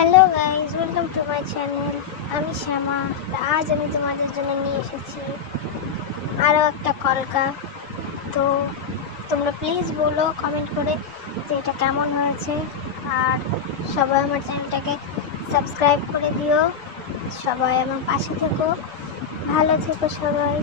Hello guys, welcome to my channel. আমি শ্যামা। আজ আমি তোমাদের জন্য নিয়ে এসেছি আরও একটা কলকা। তো তোমরা প্লিজ বলো কমেন্ট করে যে এটা কেমন হয়েছে। আর সবাই আমার চ্যানেলটাকে সাবস্ক্রাইব করে দিও। সবাই আমার পাশে থেকো, ভালো থেকো সবাই।